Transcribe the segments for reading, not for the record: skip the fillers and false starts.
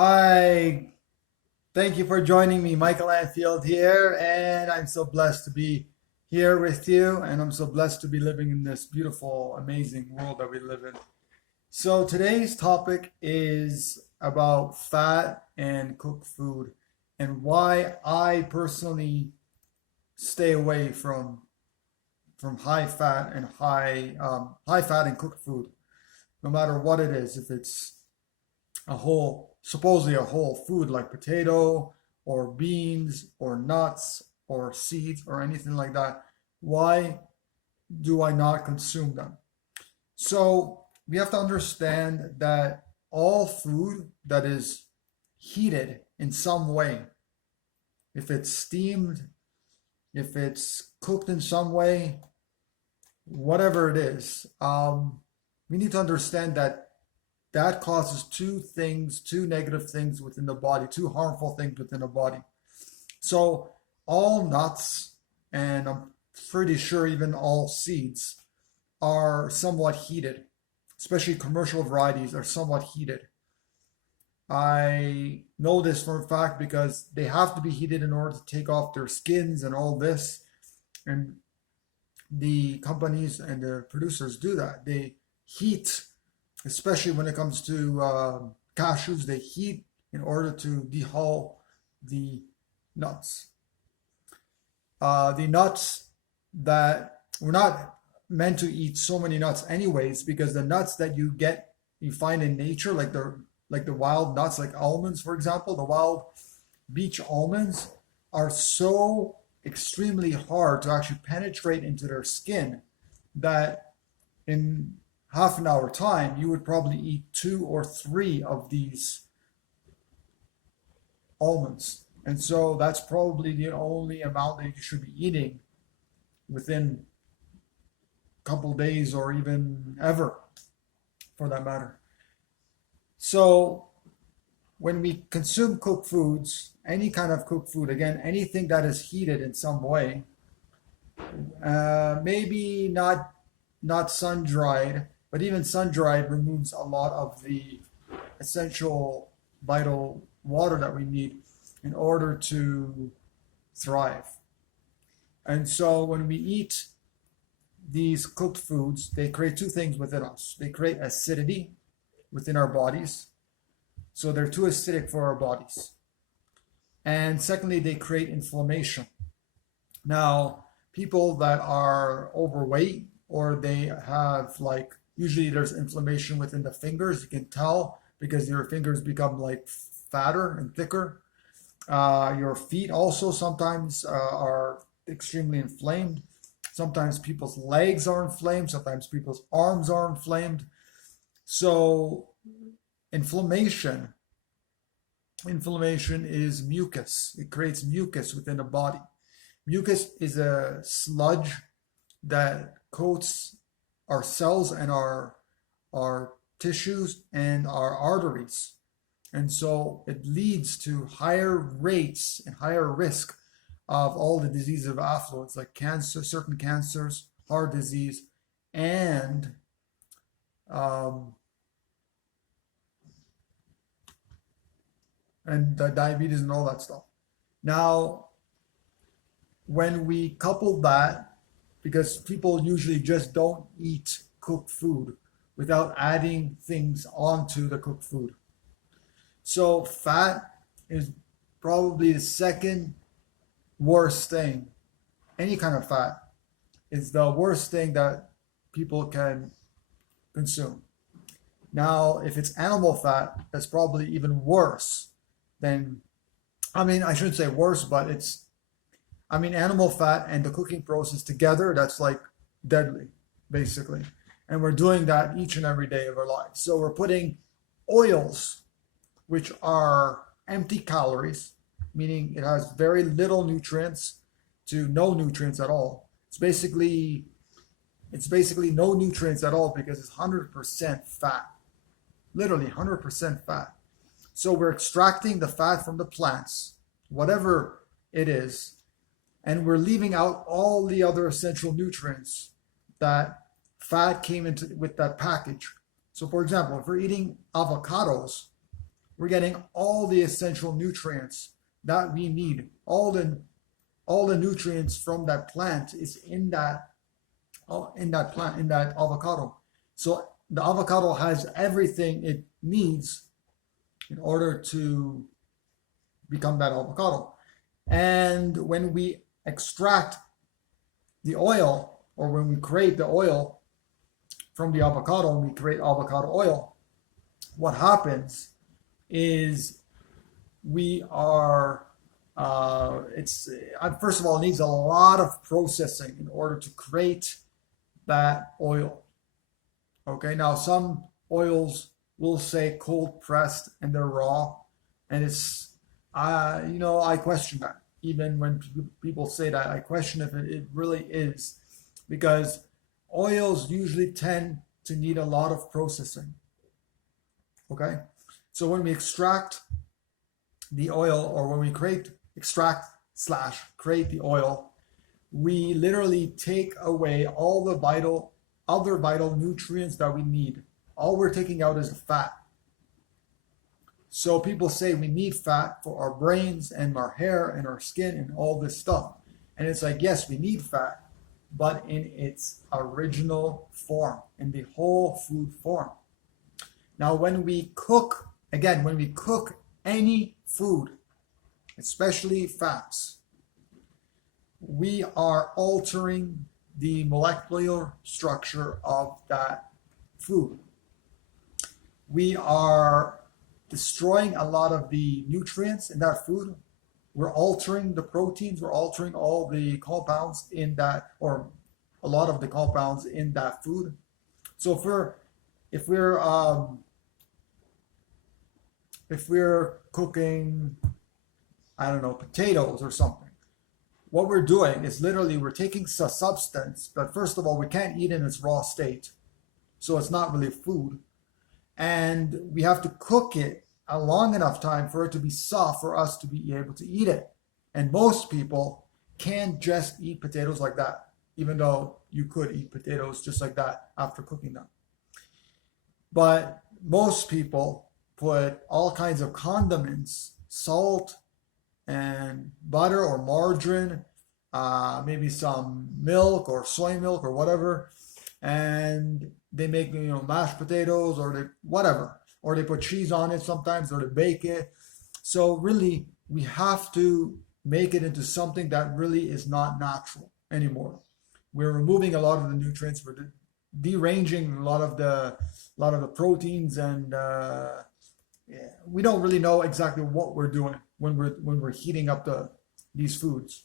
Hi, thank you for joining me. Michael Anfield here, and I'm so blessed to be here with you, and I'm so blessed to be living in this beautiful, amazing world that we live in. So, today's topic is about fat and cooked food, and why I personally stay away from high fat and cooked food, no matter what it is. If it's supposedly a whole food like potato or beans or nuts or seeds or anything like that, why do I not consume them? So we have to understand that all food that is heated in some way, if it's steamed, if it's cooked in some way, whatever it is, we need to understand that that causes two negative things within the body, two harmful things within the body. So all nuts, and I'm pretty sure even all seeds, are somewhat heated, especially commercial varieties are somewhat heated. I know this for a fact because they have to be heated in order to take off their skins and all this. And the companies and the producers do that. They heat, especially when it comes to cashews, they heat in order to dehull the nuts. The nuts that we're not meant to eat so many nuts anyways, because the nuts that you find in nature, like the wild nuts, like almonds, for example, the wild beach almonds are so extremely hard to actually penetrate into their skin that in half an hour time you would probably eat two or three of these almonds. And so that's probably the only amount that you should be eating within a couple days or even ever for that matter. So when we consume cooked foods, any kind of cooked food, again, anything that is heated in some way, maybe not sun dried, but even sun dried removes a lot of the essential vital water that we need in order to thrive. And so when we eat these cooked foods, they create two things within us. They create acidity within our bodies. So they're too acidic for our bodies. And secondly, they create inflammation. Now, people that are overweight or they have like, usually there's inflammation within the fingers. You can tell because your fingers become like fatter and thicker. Your feet also sometimes are extremely inflamed. Sometimes people's legs are inflamed. Sometimes people's arms are inflamed. So inflammation, inflammation is mucus. It creates mucus within the body. Mucus is a sludge that coats our cells and our tissues and our arteries. And so it leads to higher rates and higher risk of all the diseases of affluence, like cancer, certain cancers, heart disease, and um, diabetes and all that stuff. Now, when we couple that, because people usually just don't eat cooked food without adding things onto the cooked food. So fat is probably the second worst thing. Any kind of fat is the worst thing that people can consume. Now, if it's animal fat, that's probably even worse than, I mean, I shouldn't say worse, but animal fat and the cooking process together, that's like deadly, basically. And we're doing that each and every day of our lives. So we're putting oils, which are empty calories, meaning it has very little nutrients to no nutrients at all. It's basically no nutrients at all because it's 100% fat, literally 100% fat. So we're extracting the fat from the plants, whatever it is, and we're leaving out all the other essential nutrients that fat came into with that package. So for example, if we're eating avocados, we're getting all the essential nutrients that we need. All the nutrients from that plant is in that plant, in that avocado. So the avocado has everything it needs in order to become that avocado. And when we extract the oil, or when we create the oil from the avocado and we create avocado oil, what happens is we are first of all, it needs a lot of processing in order to create that oil. Okay, now some oils will say cold pressed and they're raw, and it's I question that. Even when people say that, I question if it really is, because oils usually tend to need a lot of processing. Okay, so when we extract the oil, or when we extract/create the oil, we literally take away all the other vital nutrients that we need. All we're taking out is the fat. So people say we need fat for our brains and our hair and our skin and all this stuff. And it's like, yes, we need fat, but in its original form, in the whole food form. Now, when we cook any food, especially fats, we are altering the molecular structure of that food. We are destroying a lot of the nutrients in that food. We're altering the proteins, we're altering all the compounds in that, or a lot of the compounds in that food. So if we're cooking, I don't know, potatoes or something, what we're doing is literally we're taking a substance that, first of all, we can't eat in its raw state, so it's not really food, and we have to cook it a long enough time for it to be soft for us to be able to eat it. And most people can't just eat potatoes like that, even though you could eat potatoes just like that after cooking them. But most people put all kinds of condiments, salt and butter or margarine, maybe some milk or soy milk or whatever, and they make mashed potatoes, or they put cheese on it sometimes, or they bake it. So really, we have to make it into something that really is not natural anymore. We're removing a lot of the nutrients, we're deranging a lot of the proteins, and we don't really know exactly what we're doing when we're heating up these foods.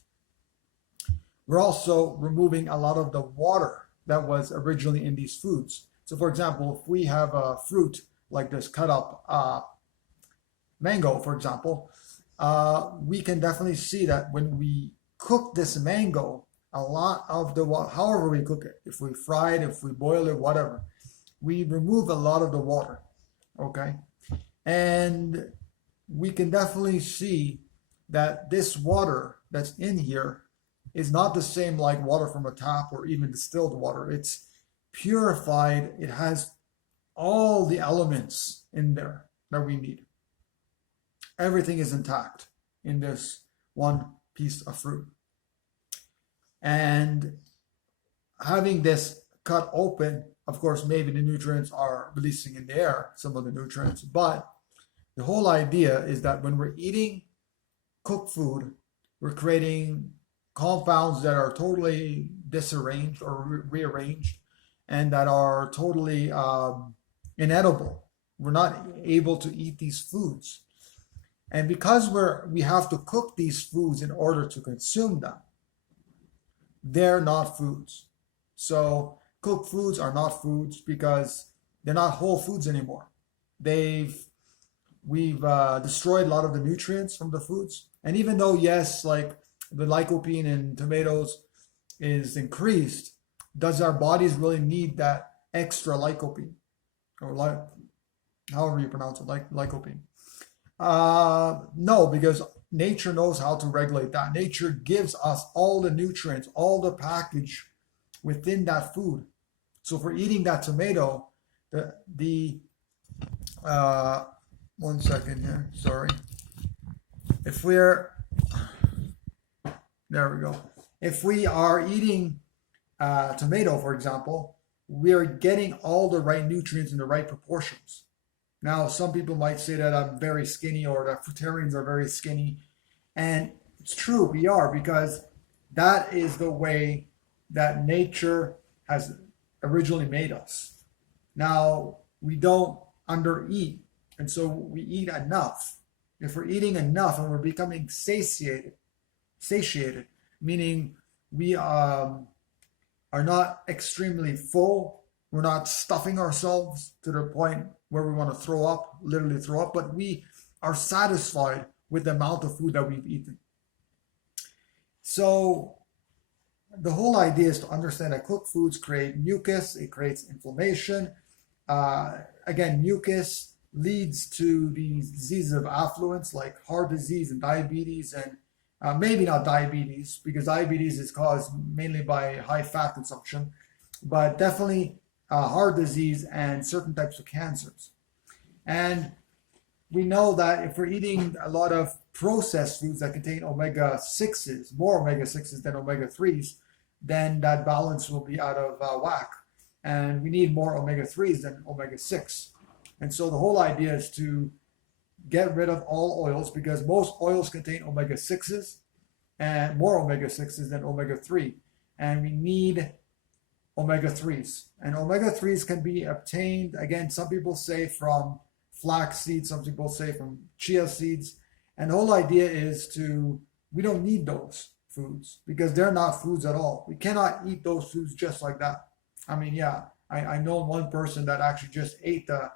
We're also removing a lot of the water that was originally in these foods. So for example, if we have a fruit like this cut up mango, for example, we can definitely see that when we cook this mango, a lot of the water, however we cook it, if we fry it, if we boil it, whatever, we remove a lot of the water, okay? And we can definitely see that this water that's in here is not the same like water from a tap or even distilled water. It's purified. It has all the elements in there that we need. Everything is intact in this one piece of fruit. And having this cut open, of course, maybe the nutrients are releasing in the air, some of the nutrients, but the whole idea is that when we're eating cooked food, we're creating compounds that are totally disarranged or rearranged, and that are totally inedible. We're not able to eat these foods. And because we have to cook these foods in order to consume them, they're not foods. So cooked foods are not foods because they're not whole foods anymore. We've destroyed a lot of the nutrients from the foods. And even though, yes, like the lycopene in tomatoes is increased, does our bodies really need that extra lycopene? Or however you pronounce it, lycopene. No, because nature knows how to regulate that. Nature gives us all the nutrients, all the package within that food. So if we're eating that tomato, the One second here. Sorry. If we're There we go. If we are eating tomato, for example, we are getting all the right nutrients in the right proportions. Now, some people might say that I'm very skinny or that fruitarians are very skinny. And it's true, we are, because that is the way that nature has originally made us. Now, we don't undereat, and so we eat enough. If we're eating enough and we're becoming satiated, meaning we are not extremely full, we're not stuffing ourselves to the point where we want to throw up, literally throw up, but we are satisfied with the amount of food that we've eaten. So the whole idea is to understand that cooked foods create mucus, it creates inflammation. Again, mucus leads to these diseases of affluence like heart disease and diabetes, and maybe not diabetes, because diabetes is caused mainly by high fat consumption, but definitely heart disease and certain types of cancers. And we know that if we're eating a lot of processed foods that contain omega 6s, more omega 6s than omega 3s, then that balance will be out of whack. And we need more omega 3s than omega 6. And so the whole idea is to get rid of all oils, because most oils contain omega 6s and more omega 6s than omega 3. And we need omega 3s. And omega 3s can be obtained, again, some people say from flax seeds, some people say from chia seeds. And the whole idea is we don't need those foods because they're not foods at all. We cannot eat those foods just like that. I mean, yeah, I know one person that actually just ate the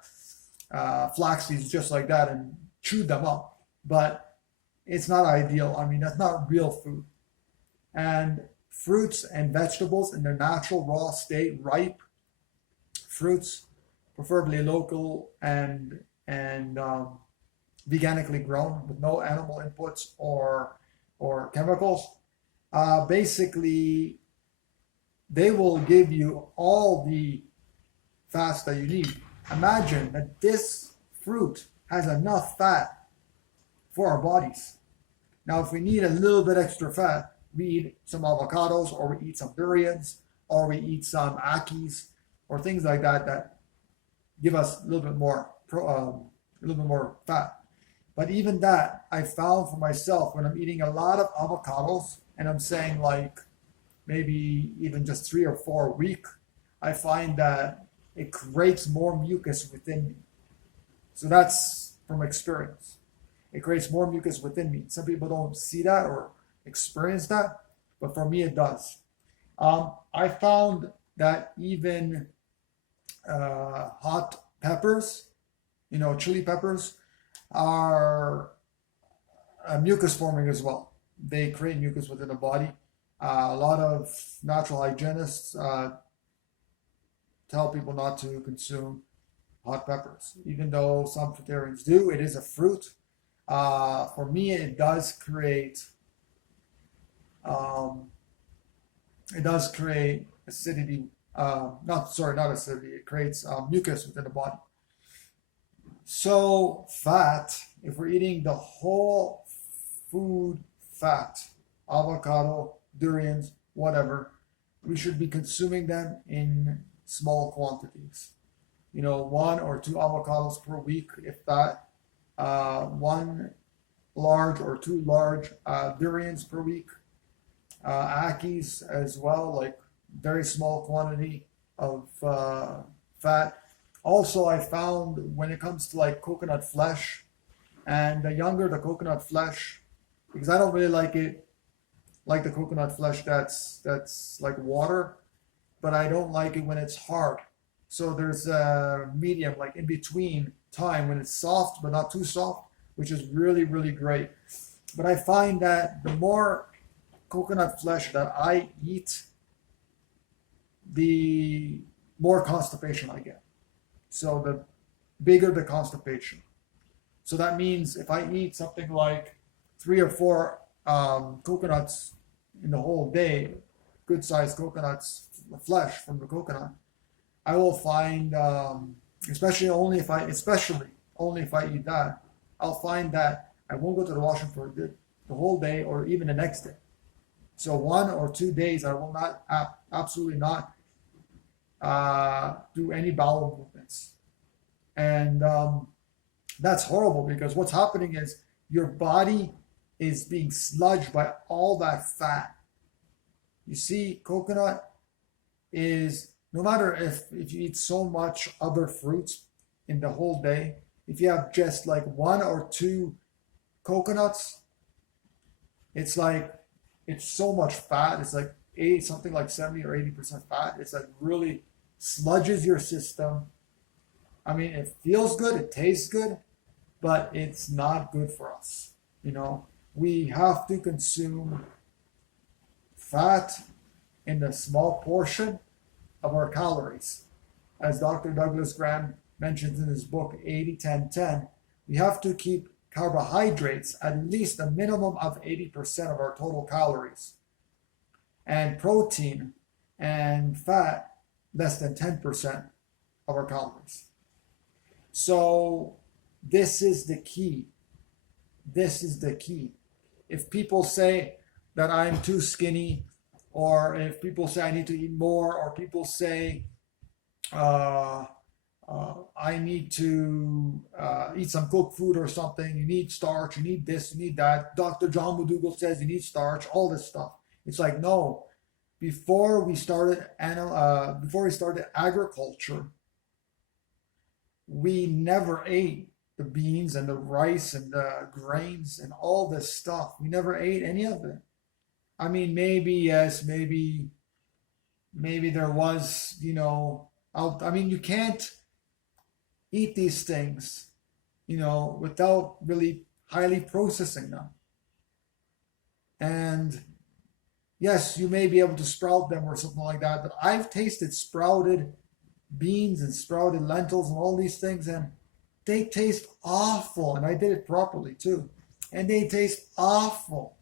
flax seeds just like that and chewed them up, but it's not ideal. I mean, that's not real food. And fruits and vegetables in their natural raw state, ripe fruits, preferably local and veganically grown with no animal inputs or chemicals. Basically, they will give you all the fats that you need. Imagine that this fruit has enough fat for our bodies. Now, if we need a little bit extra fat, we eat some avocados, or we eat some durians, or we eat some akis, or things like that that give us a little bit more fat. But even that, I found for myself when I'm eating a lot of avocados, and I'm saying like maybe even just 3 or 4 a week, I find that it creates more mucus within me. So that's from experience. It creates more mucus within me. Some people don't see that or experience that, but for me it does. I found that even hot peppers, chili peppers, are mucus forming as well. They create mucus within the body. A lot of natural hygienists tell people not to consume hot peppers, even though some fruitarians do. It is a fruit. For me, it does create acidity. Not acidity. It creates mucus within the body. So fat, if we're eating the whole food fat, avocado, durians, whatever, we should be consuming them in small quantities. 1 or 2 avocados per week, if that. 1 large or 2 large durians per week. Akis as well, like very small quantity of fat. Also, I found when it comes to like coconut flesh, and the younger the coconut flesh, because I don't really like the coconut flesh that's like water, but I don't like it when it's hard. So there's a medium, like in between time when it's soft but not too soft, which is really, really great. But I find that the more coconut flesh that I eat, the more constipation I get. So the bigger the constipation. So that means if I eat something like 3 or 4 coconuts in the whole day, good sized coconuts, flesh from the coconut, I will find, especially only if I eat that, I'll find that I won't go to the washroom for the whole day or even the next day. So 1 or 2 days, I will not absolutely not do any bowel movements, and that's horrible because what's happening is your body is being sludged by all that fat. You see, coconut is, no matter if you eat so much other fruits in the whole day, if you have just like 1 or 2 coconuts, it's like, it's so much fat. It's like something like 70 or 80% fat. It's like really sludges your system. I mean, it feels good, it tastes good, but it's not good for us. You know, we have to consume fat in a small portion of our calories. As Dr. Douglas Graham mentions in his book 80-10-10, we have to keep carbohydrates at least a minimum of 80% of our total calories, and protein and fat less than 10% of our calories. So this is the key. This is the key. If people say that I'm too skinny, or if people say I need to eat more, or people say I need to eat some cooked food or something, you need starch, you need this, you need that. Dr. John McDougall says you need starch, all this stuff. It's like, no. Before we started agriculture, we never ate the beans and the rice and the grains and all this stuff. We never ate any of it. I mean, maybe, yes, maybe there was, you know, I mean, you can't eat these things, you know, without really highly processing them. And yes, you may be able to sprout them or something like that, but I've tasted sprouted beans and sprouted lentils and all these things, and they taste awful. And I did it properly too. And they taste awful.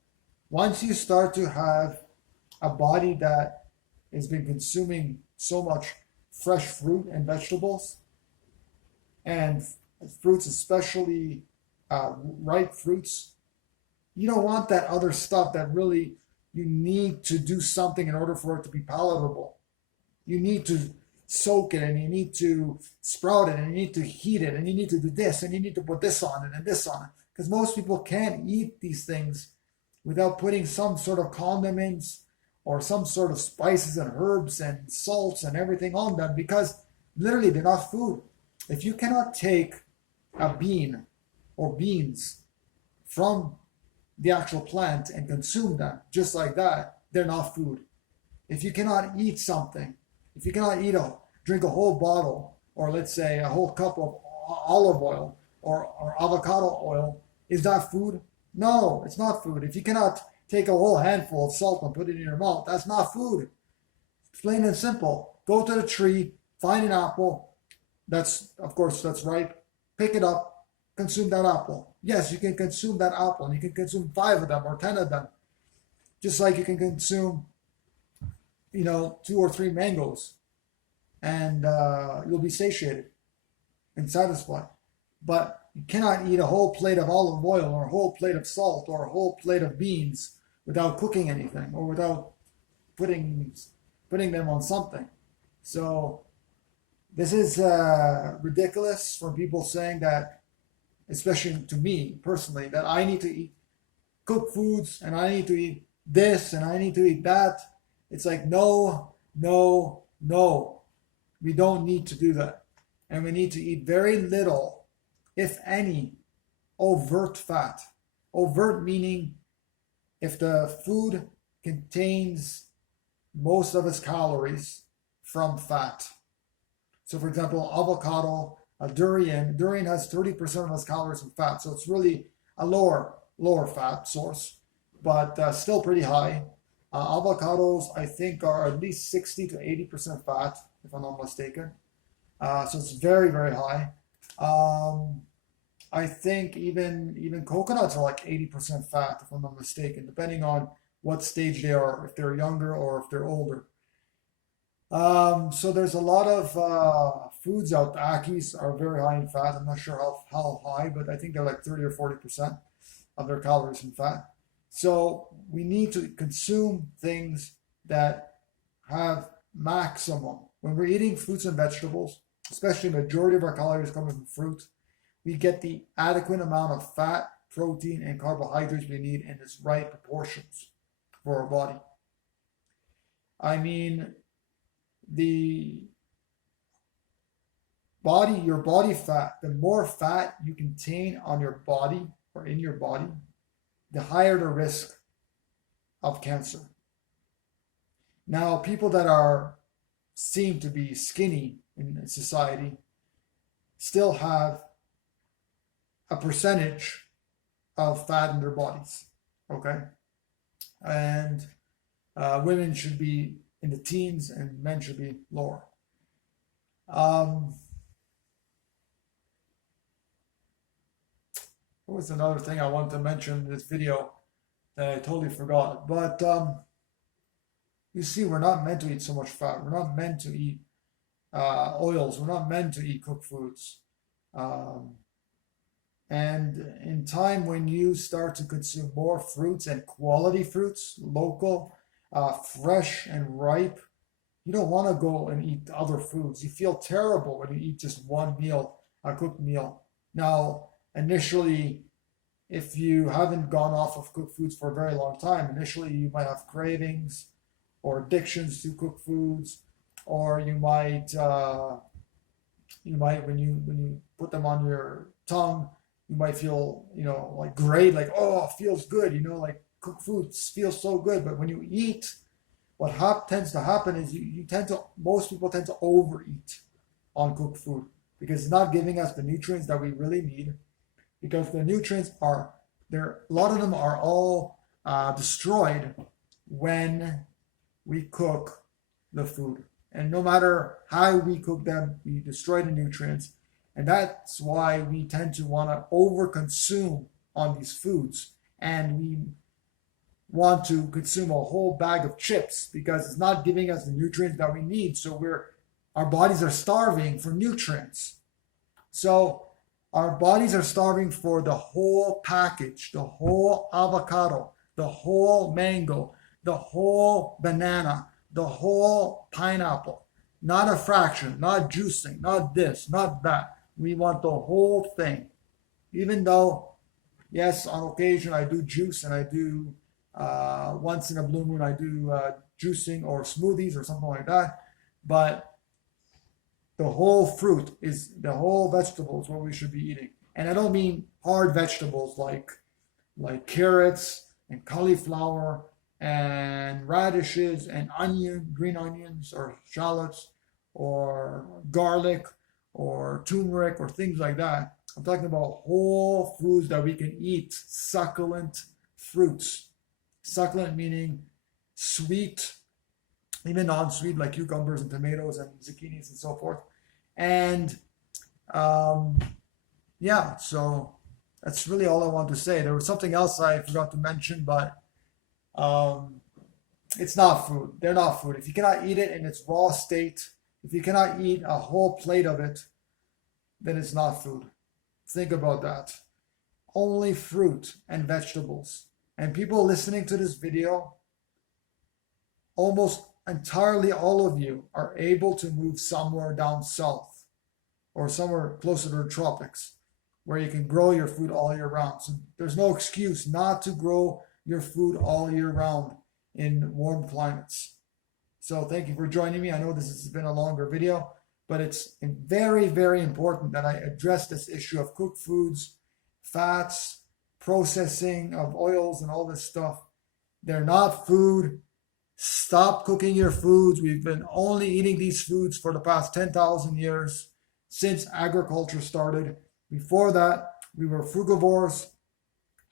Once you start to have a body that has been consuming so much fresh fruit and vegetables, and fruits, especially ripe fruits, you don't want that other stuff that really you need to do something in order for it to be palatable. You need to soak it, and you need to sprout it, and you need to heat it, and you need to do this, and you need to put this on it and this on it. Because most people can't eat these things without putting some sort of condiments or some sort of spices and herbs and salts and everything on them, because literally they're not food. If you cannot take a bean or beans from the actual plant and consume them just like that, they're not food. If you cannot eat something, if you cannot drink a whole bottle, or let's say a whole cup of olive oil or avocado oil, is that food? No, it's not food. If you cannot take a whole handful of salt and put it in your mouth, that's not food. It's plain and simple. Go to the tree, find an apple. That's ripe. Pick it up, consume that apple. Yes, you can consume that apple, and you can consume 5 of them or 10 of them. Just like you can consume, 2 or 3 mangoes, and you'll be satiated and satisfied. But you cannot eat a whole plate of olive oil or a whole plate of salt or a whole plate of beans without cooking anything or without putting them on something. So this is ridiculous for people saying that, especially to me personally, that I need to eat cooked foods and I need to eat this and I need to eat that. It's like, no. We don't need to do that. And we need to eat very little, if any, overt fat. Overt meaning if the food contains most of its calories from fat. So for example, avocado, durian has 30% of its calories from fat. So it's really a lower fat source, but still pretty high. Avocados, I think, are at least 60 to 80% fat, if I'm not mistaken. So it's very, very high. I think even coconuts are like 80% fat, if I'm not mistaken, depending on what stage they are, if they're younger or if they're older. So there's a lot of foods out, the Akis, are very high in fat. I'm not sure how high, but I think they're like 30 or 40% of their calories in fat. So we need to consume things that have maximum. When we're eating fruits and vegetables, especially the majority of our calories coming from fruit, we get the adequate amount of fat, protein, and carbohydrates we need in its right proportions for our body. I mean, the your body fat, the more fat you contain on your body or in your body, the higher the risk of cancer. Now, people that are seem to be skinny in society still have a percentage of fat in their bodies, okay? And women should be in the teens and men should be lower. What was another thing I wanted to mention in this video that I totally forgot? But you see, we're not meant to eat so much fat. We're not meant to eat oils. We're not meant to eat cooked foods. And in time when you start to consume more fruits and quality fruits, local, fresh and ripe, you don't want to go and eat other foods. You feel terrible when you eat just one meal, a cooked meal. Now, initially, if you haven't gone off of cooked foods for a very long time, initially you might have cravings or addictions to cooked foods, or you might when you put them on your tongue, you might feel, like great, like, oh, it feels good, like cooked foods feel so good. But when you eat, what tends to happen is most people tend to overeat on cooked food because it's not giving us the nutrients that we really need. Because the nutrients a lot of them are all destroyed when we cook the food. And no matter how we cook them, we destroy the nutrients. And that's why we tend to want to overconsume on these foods. And we want to consume a whole bag of chips because it's not giving us the nutrients that we need. So our bodies are starving for nutrients. So our bodies are starving for the whole package, the whole avocado, the whole mango, the whole banana, the whole pineapple. Not a fraction, not juicing, not this, not that. We want the whole thing. Even though, yes, on occasion I do juice and I do, once in a blue moon, I do juicing or smoothies or something like that. But the whole fruit the whole vegetable is what we should be eating. And I don't mean hard vegetables like carrots and cauliflower and radishes and green onions or shallots or garlic or turmeric or things like that. I'm talking about whole foods that we can eat, succulent fruits. Succulent meaning sweet, even non-sweet like cucumbers and tomatoes and zucchinis and so forth. And so that's really all I want to say. There was something else I forgot to mention, but it's not food. They're not food. If you cannot eat it in its raw state, if you cannot eat a whole plate of it, then it's not food. Think about that. Only fruit and vegetables. And people listening to this video, almost entirely all of you are able to move somewhere down south or somewhere closer to the tropics where you can grow your food all year round. So there's no excuse not to grow your food all year round in warm climates. So thank you for joining me. I know this has been a longer video, but it's very, very important that I address this issue of cooked foods, fats, processing of oils and all this stuff. They're not food. Stop cooking your foods. We've been only eating these foods for the past 10,000 years since agriculture started. Before that, we were frugivores.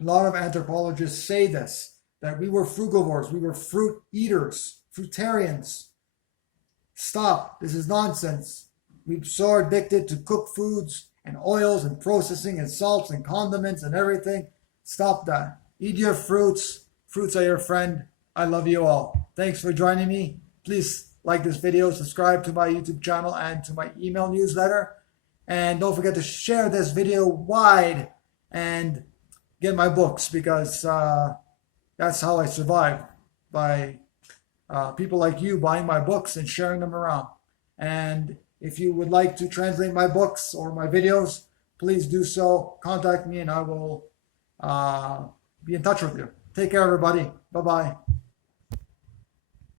A lot of anthropologists say this, that we were frugivores. We were fruit eaters, fruitarians. Stop. This is nonsense. We're so addicted to cooked foods and oils and processing and salts and condiments and everything. Stop that. Eat your fruits. Fruits are your friend. I love you all. Thanks for joining me. Please like this video, subscribe to my YouTube channel and to my email newsletter. And don't forget to share this video wide and get my books, because that's how I survive, by people like you buying my books and sharing them around. And if you would like to translate my books or my videos, please do so. Contact me and I will be in touch with you. Take care, everybody. Bye-bye.